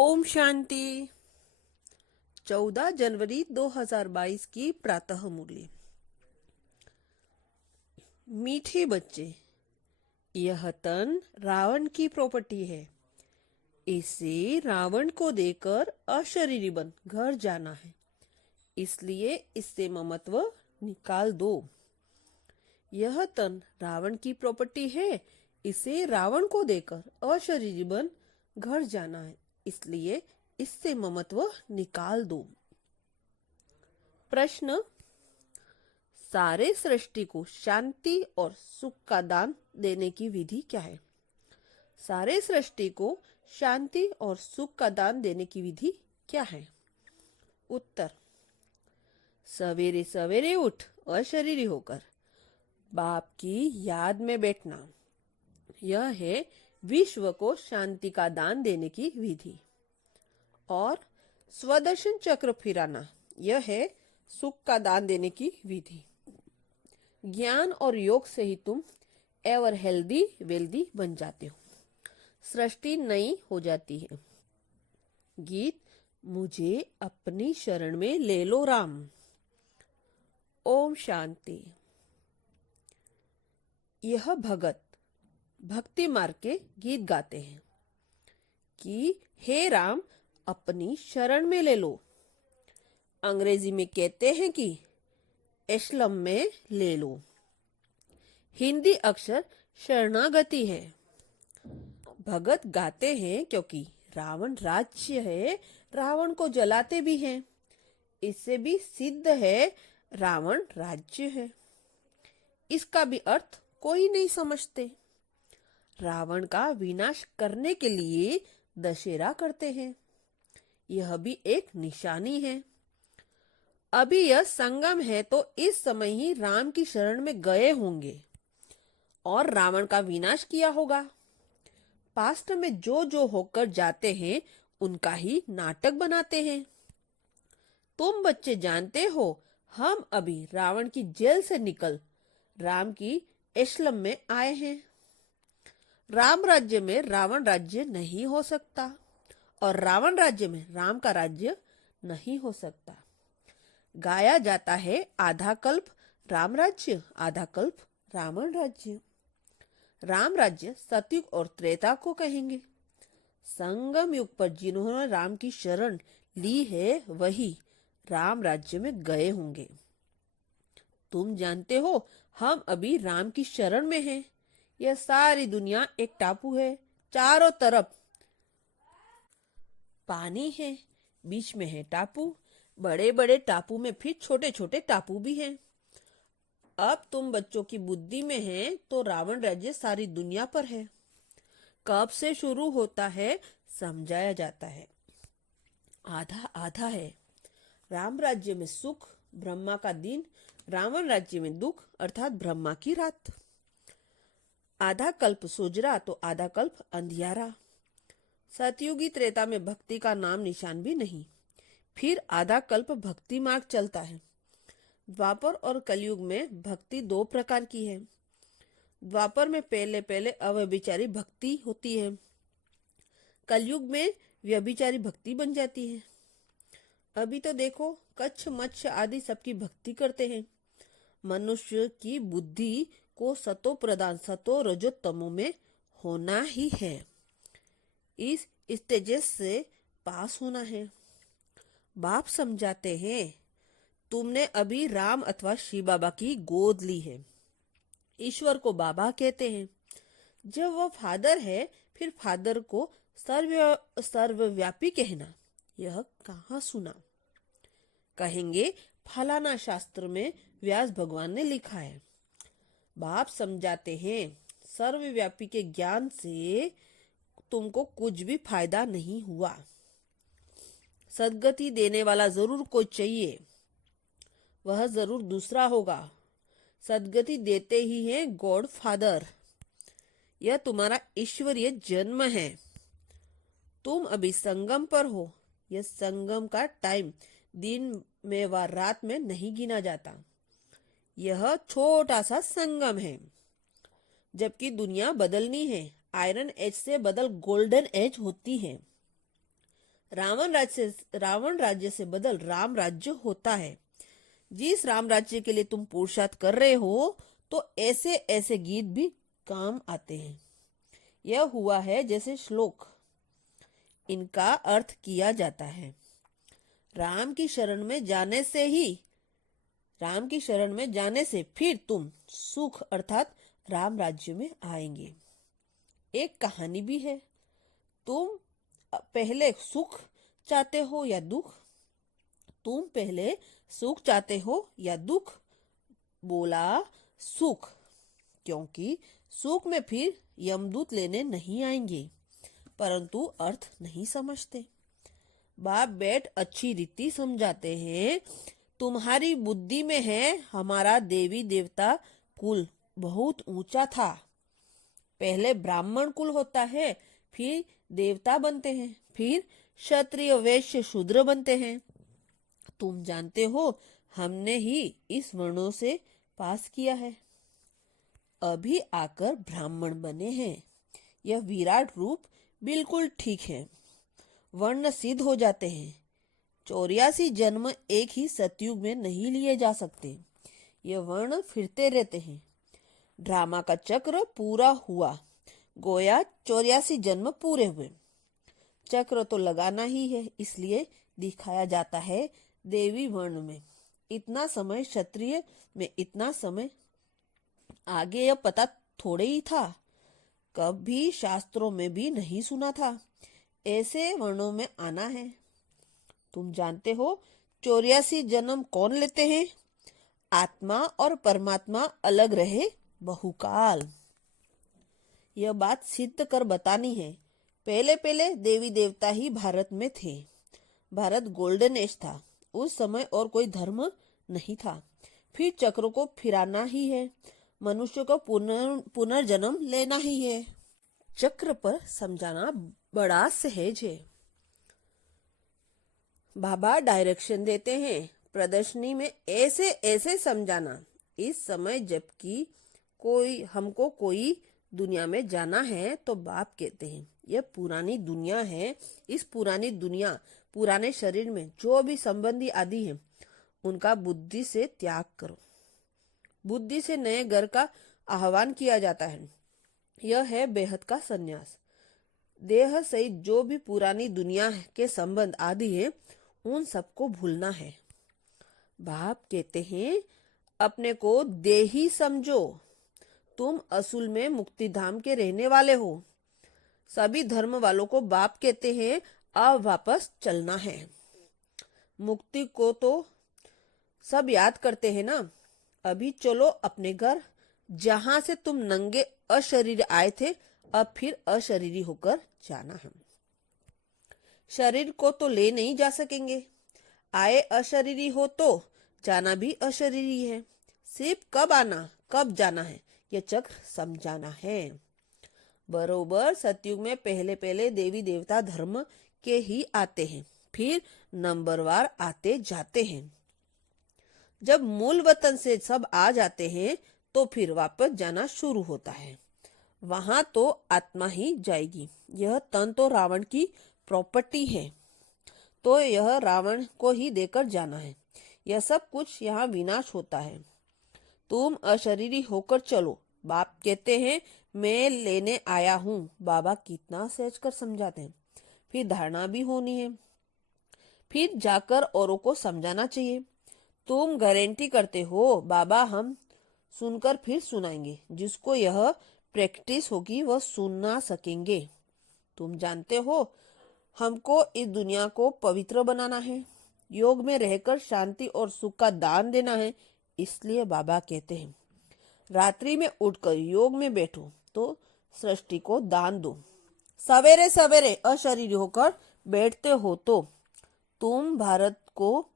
ओम शांति। 14 जनवरी 2022 की प्रातः मुरली। मीठे बच्चे, यह तन रावण की प्रॉपर्टी है। इसे रावण को देकर अशरीरी बन घर जाना है, इसलिए इससे ममत्व निकाल दो। यह तन रावण की प्रॉपर्टी है, इसे रावण को देकर अशरीरी बन घर जाना है, इसलिए इससे ममत्व निकाल दो। प्रश्न: सारे सृष्टि को शांति और सुख का दान देने की विधि क्या है? सारे सृष्टि को शांति और सुख का दान देने की विधि क्या है? उत्तर: सवेरे सवेरे उठ अशरीरी होकर बाप की याद में बैठना, यह है विश्व को शांति का दान देने की विधि। और स्वदर्शन चक्र फिराना, यह है सुख का दान देने की विधि। ज्ञान और योग से ही तुम एवर हेल्दी वेल्दी बन जाते हो, सृष्टि नई हो जाती है। गीत: मुझे अपनी शरण में ले लो राम। ओम शांति। यह भगत भक्ति मार्ग के गीत गाते हैं कि हे राम अपनी शरण में ले लो। अंग्रेजी में कहते हैं कि एशलम में ले लो। हिंदी अक्षर शरणागति है। भगत गाते हैं क्योंकि रावण राज्य है, रावण को जलाते भी हैं। इससे भी सिद्ध है रावण राज्य है। इसका भी अर्थ कोई नहीं समझते। रावण का विनाश करने के लिए दशहरा करते हैं, यह भी एक निशानी है। अभी यह संगम है तो इस समय ही राम की शरण में गए होंगे और रावण का विनाश किया होगा। पास्ट में जो जो होकर जाते हैं उनका ही नाटक बनाते हैं। तुम बच्चे जानते हो, हम अभी रावण की जेल से निकल राम की एशलम में आए हैं। राम राज्य में रावण राज्य नहीं हो सकता और रावण राज्य में राम का राज्य नहीं हो सकता। गाया जाता है आधा कल्प राम राज्य, आधा कल्प रावण राज्य। राम राज्य सतयुग और त्रेता को कहेंगे। संगम युग पर जिन्होंने राम की शरण ली है वही राम राज्य में गए होंगे। तुम जानते हो, हम अभी राम की शरण में हैं। यह सारी दुनिया एक टापू है, चारों तरफ पानी है, बीच में है टापू, बड़े बड़े टापू में फिर छोटे छोटे टापू भी हैं। अब तुम बच्चों की बुद्धि में हैं तो रावण राज्य सारी दुनिया पर है। कब से शुरू होता है समझाया जाता है। आधा आधा है। राम राज्य में सुख, ब्रह्मा का दिन, रावण राज्य में दुख अर्थात ब्रह्मा की रात। आधा कल्प सुजरा तो आधा कल्प अंधियारा। सतयुगी त्रेता में भक्ति का नाम निशान भी नहीं। फिर आधा कल्प भक्ति मार्ग चलता है। द्वापर और कलयुग में भक्ति दो प्रकार की है। द्वापर में पहले पहले अव्यभिचारी भक्ति होती है, कलयुग में व्यभिचारी भक्ति बन जाती है। अभी तो देखो, कच्छ मत्स्य आदि सबकी भक्ति करते हैं। मनुष्य की बुद्धि को सतो प्रधान सतो रजो तमो में होना ही है। इस स्टेजेस से पास होना है। बाप समझाते हैं, तुमने अभी राम अथवा शिव बाबा की गोद ली है। ईश्वर को बाबा कहते हैं। जब वह फादर है फिर फादर को सर्वव्यापी कहना, यह कहाँ सुना? कहेंगे फलाना शास्त्र में व्यास भगवान ने लिखा है। बाप समझाते हैं, सर्वव्यापी के ज्ञान से तुमको कुछ भी फायदा नहीं हुआ। सदगति देने वाला जरूर कोई चाहिए, वह जरूर दूसरा होगा। सदगति देते ही है गॉड फादर। यह तुम्हारा ईश्वरीय जन्म है। तुम अभी संगम पर हो। यह संगम का टाइम दिन में व रात में नहीं गिना जाता। यह छोटा सा संगम है। जबकि दुनिया बदलनी है, आयरन एज से बदल गोल्डन एज होती है। रावण राज्य से बदल राम राज्य होता है। जिस राम राज्य के लिए तुम पुरुषार्थ कर रहे हो, तो ऐसे ऐसे गीत भी काम आते हैं। यह हुआ है जैसे श्लोक, इनका अर्थ किया जाता है। राम की शरण में जाने से फिर तुम सुख अर्थात राम राज्य में आएंगे। एक कहानी भी है, तुम पहले सुख चाहते हो या दुख? तुम पहले सुख चाहते हो या दुख? बोला सुख, क्योंकि सुख में फिर यमदूत लेने नहीं आएंगे, परंतु अर्थ नहीं समझते। बाप बेट अच्छी रीति समझाते हैं, तुम्हारी बुद्धि में है हमारा देवी देवता कुल बहुत ऊंचा था। पहले ब्राह्मण कुल होता है, फिर देवता बनते हैं, फिर क्षत्रिय वैश्य शूद्र बनते हैं। तुम जानते हो हमने ही इस वर्णों से पास किया है, अभी आकर ब्राह्मण बने हैं। यह विराट रूप बिल्कुल ठीक है, वर्ण सिद्ध हो जाते हैं। 84 जन्म एक ही सतयुग में नहीं लिए जा सकते, ये वर्ण फिरते रहते हैं। ड्रामा का चक्र पूरा हुआ, गोया 84 जन्म पूरे हुए। चक्र तो लगाना ही है, इसलिए दिखाया जाता है देवी वर्ण में इतना समय, क्षत्रिय में इतना समय। आगे यह पता थोड़े ही था, कभी शास्त्रों में भी नहीं सुना था ऐसे वर्णों में आना है। तुम जानते हो 84 जन्म कौन लेते हैं? आत्मा और परमात्मा अलग रहे बहुकाल। यह बात सिद्ध कर बतानी है। पहले पहले देवी देवता ही भारत में थे। भारत गोल्डन एज था, उस समय और कोई धर्म नहीं था। फिर चक्र को फिराना ही है, मनुष्य को पुनर्जन्म लेना ही है। चक्र पर समझाना बड़ा सहज है। बाबा डायरेक्शन देते हैं, प्रदर्शनी में ऐसे ऐसे समझाना। इस समय जबकि हमको कोई दुनिया में जाना है, तो बाप कहते हैं यह पुरानी दुनिया है। इस पुरानी दुनिया, पुराने शरीर में जो भी संबंधी आदि है, उनका बुद्धि से त्याग करो। बुद्धि से नए घर का आह्वान किया जाता है। यह है बेहद का संन्यास। देह सहित जो भी पुरानी दुनिया के संबंध आदि है, उन सबको भूलना है। बाप कहते हैं अपने को देही समझो, तुम असूल में मुक्तिधाम के रहने वाले हो। सभी धर्म वालों को बाप कहते हैं अब वापस चलना है। मुक्ति को तो सब याद करते हैं ना। अभी चलो अपने घर, जहां से तुम नंगे अशरीर आए थे, अब फिर अशरीरी होकर जाना है। शरीर को तो ले नहीं जा सकेंगे, आए अशरीरी हो तो जाना भी अशरीरी है। सिर्फ कब आना कब जाना है, यह चक्र समझाना है। बरोबर सतयुग में पहले पहले देवी देवता धर्म के ही आते हैं, फिर नंबरवार आते जाते हैं। जब मूल वतन से सब आ जाते हैं, तो फिर वापस जाना शुरू होता है। वहां तो आत्मा ही जाएगी। यह तन तो रावण की प्रॉपर्टी है, तो यह रावण को ही देकर जाना है। यह सब कुछ यहाँ विनाश होता है। तुम अशरीरी होकर चलो। बाप कहते हैं मैं लेने आया हूँ। बाबा कितना सहज कर समझाते हैं। फिर धारणा भी होनी है, फिर जाकर औरों को समझाना चाहिए। तुम गारंटी करते हो बाबा हम सुनकर फिर सुनाएंगे। जिसको यह प्रैक्टिस होगी वह सुना सकेंगे। तुम जानते हो हमको इस दुनिया को पवित्र बनाना है, योग में रहकर शांति और सुख का दान देना है। इसलिए बाबा कहते हैं रात्रि में उठकर योग में बैठो तो सृष्टि को दान दो। सवेरे सवेरे अशरीरी होकर बैठते हो तो तुम भारत को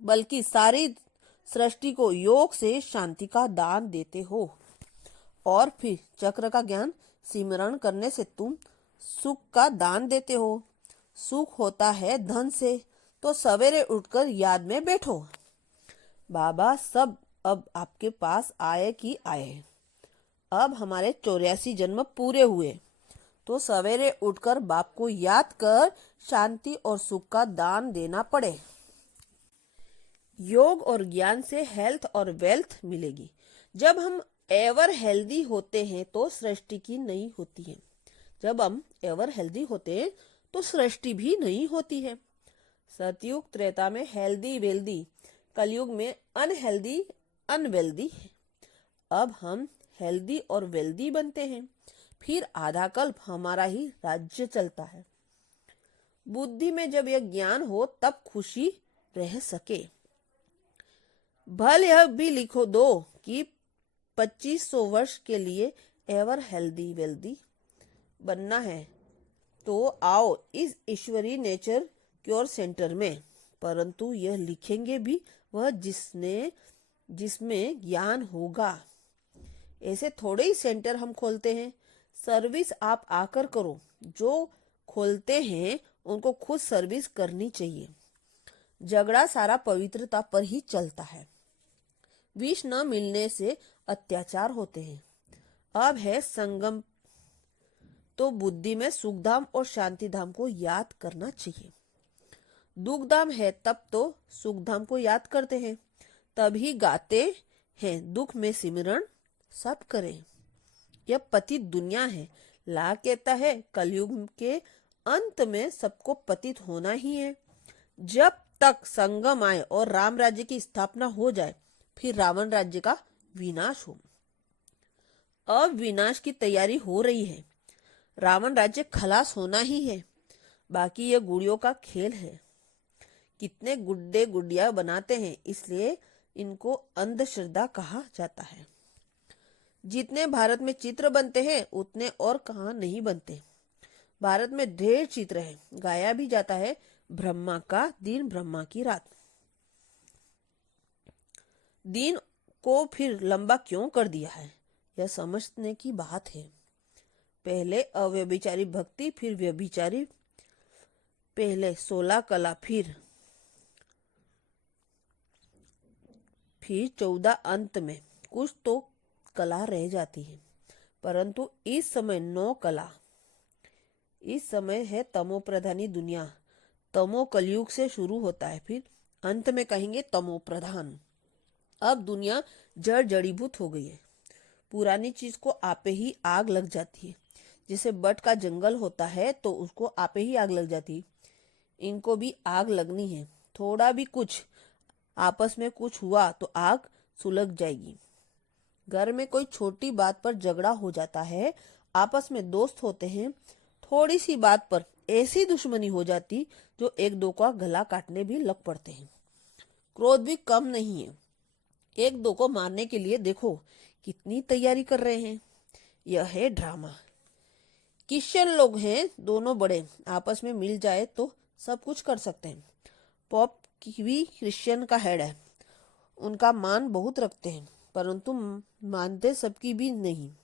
बल्कि सारी सृष्टि को योग से शांति का दान देते हो। और फिर चक्र का ज्ञान सिमरण करने से तुम सुख का दान देते हो। सुख होता है धन से, तो सवेरे उठकर याद में बैठो। बाबा सब अब आपके पास आए कि आए। अब हमारे 84 जन्म पूरे हुए, तो सवेरे उठकर बाप को याद कर शांति और सुख का दान देना पड़े। योग और ज्ञान से हेल्थ और वेल्थ मिलेगी। जब हम एवर हेल्दी होते हैं तो सृष्टि की नई होती है। जब हम एवर हेल्दी होते हैं तो सृष्टि भी नई होती है। सतयुग त्रेता में हेल्दी वेल्दी, कलयुग में अनहेल्दी अनवेल्दी है। अब हम हेल्दी और वेल्दी बनते हैं, फिर आधा कल्प हमारा ही राज्य चलता है। बुद्धि में जब यह ज्ञान हो तब खुशी रह सके। भले यह भी लिखो दो कि 2500 वर्ष के लिए एवर हेल्दी वेल्दी बनना है तो आओ इस ईश्वरी नेचर क्योर सेंटर में। परंतु यह लिखेंगे भी वह जिसमें ज्ञान होगा। ऐसे थोड़े ही सेंटर हम खोलते हैं। सर्विस आप आकर करो। जो खोलते हैं उनको खुद सर्विस करनी चाहिए। झगड़ा सारा पवित्रता पर ही चलता है। विष न मिलने से अत्याचार होते हैं। अब है संगम, तो बुद्धि में सुखधाम और शांतिधाम को याद करना चाहिए। दुखधाम है तब तो सुखधाम को याद करते हैं, तभी गाते हैं दुख में सिमरण सब करें। यह पतित दुनिया है। ला कहता है कलयुग के अंत में सबको पतित होना ही है। जब तक संगम आए और राम राज्य की स्थापना हो जाए फिर रावण राज्य का विनाश हो। अब विनाश की तैयारी हो रही है। रावण राज्य खलास होना ही है। बाकी यह गुड़ियों का खेल है। कितने गुड्डे गुड़िया बनाते हैं, इसलिए इनको अंधश्रद्धा कहा जाता है। जितने भारत में चित्र बनते हैं उतने और कहाँ नहीं बनते। भारत में ढेर चित्र है। गाया भी जाता है ब्रह्मा का दिन ब्रह्मा की रात। दिन को फिर लंबा क्यों कर दिया है, यह समझने की बात है। पहले अव्यभिचारी भक्ति, फिर व्यभिचारी, पहले 16 कला, फिर 14 अंत में कुछ तो कला रह जाती है। परंतु इस समय 9 कला। इस समय है तमो प्रधानी दुनिया। तमो कलयुग से शुरू होता है, फिर अंत में कहेंगे तमो प्रधान। अब दुनिया जड़ जड़ीभूत हो गई है। पुरानी चीज को आपे ही आग लग जाती है। जैसे बट का जंगल होता है तो उसको आपे ही आग लग जाती है। इनको भी आग लगनी है। थोड़ा भी कुछ आपस में कुछ हुआ तो आग सुलग जाएगी। घर में कोई छोटी बात पर झगड़ा हो जाता है, आपस में दोस्त होते हैं, थोड़ी सी बात पर ऐसी दुश्मनी हो जाती जो एक दो का गला काटने भी लग पड़ते हैं। क्रोध भी कम नहीं है। एक दो को मारने के लिए देखो कितनी तैयारी कर रहे हैं। यह है ड्रामा। क्रिश्चियन लोग हैं दोनों बड़े, आपस में मिल जाए तो सब कुछ कर सकते हैं। पॉप की भी क्रिश्चियन का हेड है। उनका मान बहुत रखते हैं, परंतु मानते सबकी भी नहीं।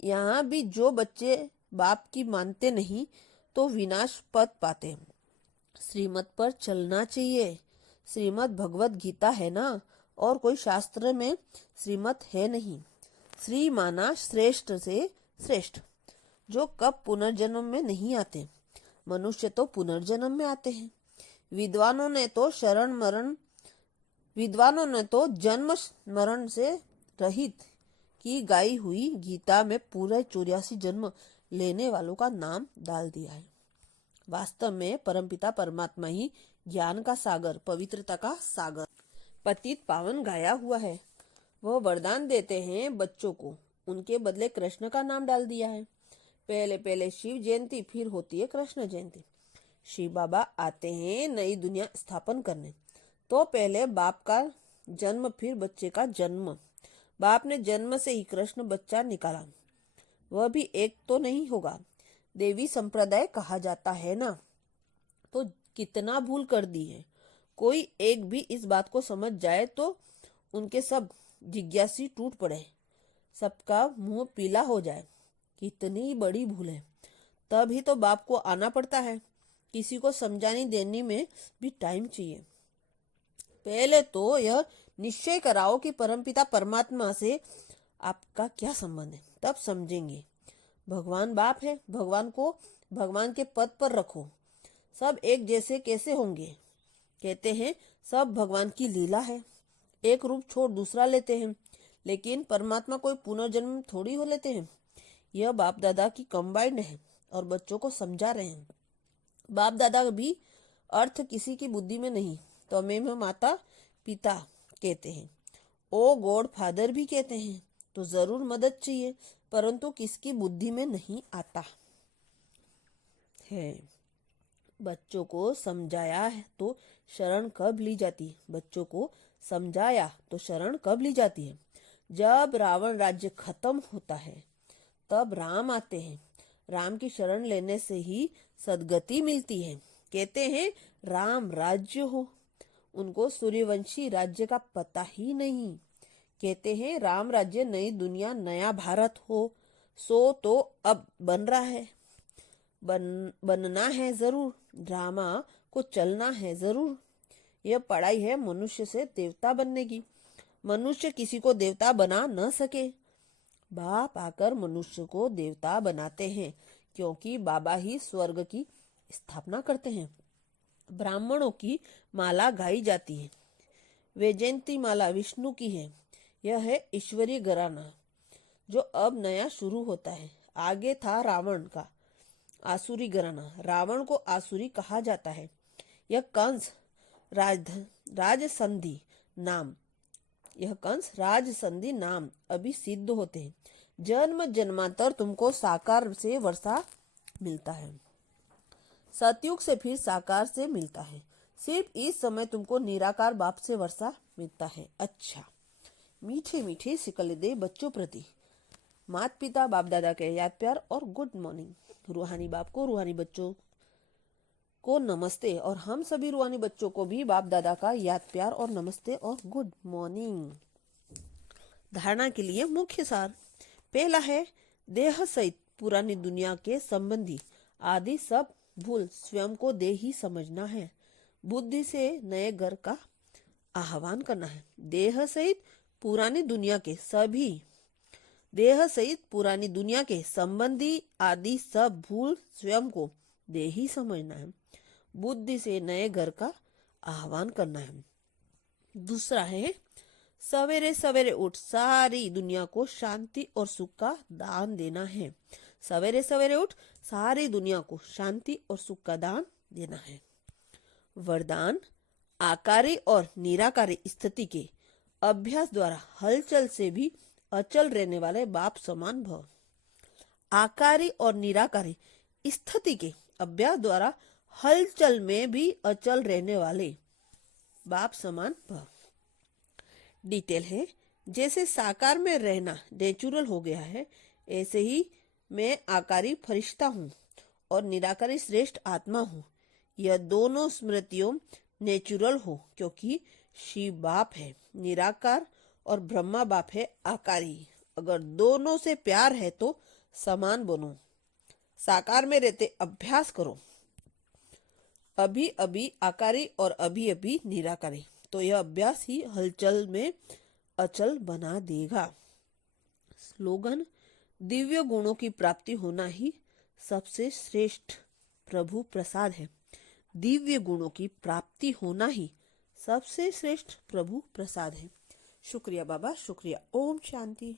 यहाँ भी जो बच्चे बाप की मानते नहीं तो विनाश पद पाते हैं। श्रीमत पर चलना चाहिए। श्रीमद भगवत गीता है ना, और कोई शास्त्र में श्रीमत है नहीं। श्री माना श्रेष्ठ से श्रेष्ठ, जो कब पुनर्जन्म में नहीं आते। मनुष्य तो पुनर्जन्म में आते हैं। विद्वानों ने तो जन्म मरण से रहित की गाई हुई गीता में पूरे 84 जन्म लेने वालों का नाम डाल दिया है। वास्तव में परमपिता परमात्मा ही ज्ञान का सागर, पवित्रता का सागर, पतित पावन गाया हुआ है। वह वरदान देते हैं बच्चों को, उनके बदले कृष्ण का नाम डाल दिया है। पहले शिव जयंती, फिर होती है कृष्ण जयंती। शिव बाबा आते हैं नई दुनिया स्थापन करने, तो पहले बाप का जन्म, फिर बच्चे का जन्म। बाप ने जन्म से ही कृष्ण बच्चा निकाला, वह भी एक तो नहीं होगा। देवी संप्रदाय कहा जाता है ना, तो कितना भूल कर दी है। कोई एक भी इस बात को समझ जाए तो उनके सब जिज्ञासी टूट पड़े, सबका मुंह पीला हो जाए। कितनी बड़ी भूल है। तभी तो बाप को आना पड़ता है। किसी को समझाने देने में भी टाइम चाहिए। पहले तो यह निश्चय कराओ कि परमपिता परमात्मा से आपका क्या संबंध है, तब समझेंगे। भगवान बाप है, भगवान को भगवान के पद पर रखो। सब एक जैसे कैसे होंगे? कहते हैं सब भगवान की लीला है, एक रूप छोड़ दूसरा लेते हैं, लेकिन परमात्मा कोई पुनर्जन्म थोड़ी हो लेते हैं। यह बाप दादा की कंबाइंड है और बच्चों को समझा रहे हैं। बाप दादा भी अर्थ किसी की बुद्धि में नहीं, तो में माता पिता कहते हैं, ओ गॉड फादर भी कहते हैं, तो जरूर मदद चाहिए, परंतु किसकी बुद्धि में नहीं आता है। बच्चों को समझाया है तो शरण कब ली जाती है? बच्चों को समझाया तो शरण कब ली जाती है? जब रावण राज्य खत्म होता है तब राम आते हैं। राम की शरण लेने से ही सदगति मिलती है। कहते हैं राम राज्य हो, उनको सूर्यवंशी राज्य का पता ही नहीं। कहते हैं राम राज्य नई दुनिया नया भारत हो, सो तो अब बन रहा है, बनना है जरूर, ड्रामा को चलना है जरूर। यह पढ़ाई है मनुष्य से देवता बनने की। मनुष्य किसी को देवता बना न सके। बाप आकर मनुष्य को देवता बनाते हैं, क्योंकि बाबा ही स्वर्ग की स्थापना करते हैं। ब्राह्मणों की माला गाई जाती है। वैजयंती माला विष्णु की है। यह है ईश्वरीय घराना जो अब नया शुरू होता है। आगे था रावण का आसुरी घराना। रावण को आसुरी कहा जाता है। यह कंस राजसंधि नाम यह कंस राजसंधि नाम अभी सिद्ध होते हैं। जन्म जन्मांतर तुमको साकार से वर्षा मिलता है, सतयुग से फिर साकार से मिलता है। सिर्फ इस समय तुमको निराकार बाप से वर्षा मिलता है। अच्छा, मीठे मीठे सिकल दे बच्चों प्रति माता पिता बाप दादा के याद प्यार और गुड मॉर्निंग। रूहानी बाप को रूहानी बच्चों को नमस्ते, और हम सभी रूहानी बच्चों को भी बाप दादा का याद प्यार और नमस्ते और गुड मॉर्निंग। धारणा के लिए मुख्य सार। पहला है देह सहित पुरानी दुनिया के संबंधी आदि सब भूल स्वयं को देह ही समझना है। बुद्धि से नए घर का आह्वान करना है। देह सहित पुरानी दुनिया के संबंधी आदि सब भूल स्वयं को देह ही समझना है। बुद्धि से नए घर का आह्वान करना है। दूसरा है सवेरे सवेरे उठ सारी दुनिया को शांति और सुख का दान देना है। सवेरे सवेरे उठ सारी दुनिया को शांति और सुख का दान देना है। वरदान आकारी और निराकारी स्थिति के अभ्यास द्वारा हलचल से भी अचल रहने वाले बाप समान भव। आकारी और निराकारी स्थिति के अभ्यास द्वारा हलचल में भी अचल रहने वाले बाप समान भव। डिटेल है, जैसे साकार में रहना नेचुरल हो गया है, ऐसे ही मैं आकारी फरिश्ता हूँ और निराकारी श्रेष्ठ आत्मा हूँ। यह दोनों स्मृतियों नेचुरल हो, क्योंकि शिव बाप है निराकार और ब्रह्मा बाप है आकारी। अगर दोनों से प्यार है तो समान बनो। साकार में रहते अभ्यास करो, अभी अभी आकारी और अभी अभी निराकारी, तो यह अभ्यास ही हलचल में अचल बना देगा। स्लोगन दिव्य गुणों की प्राप्ति होना ही सबसे श्रेष्ठ प्रभु प्रसाद है। दिव्य गुणों की प्राप्ति होना ही सबसे श्रेष्ठ प्रभु प्रसाद है। शुक्रिया बाबा, शुक्रिया। ओम शांति।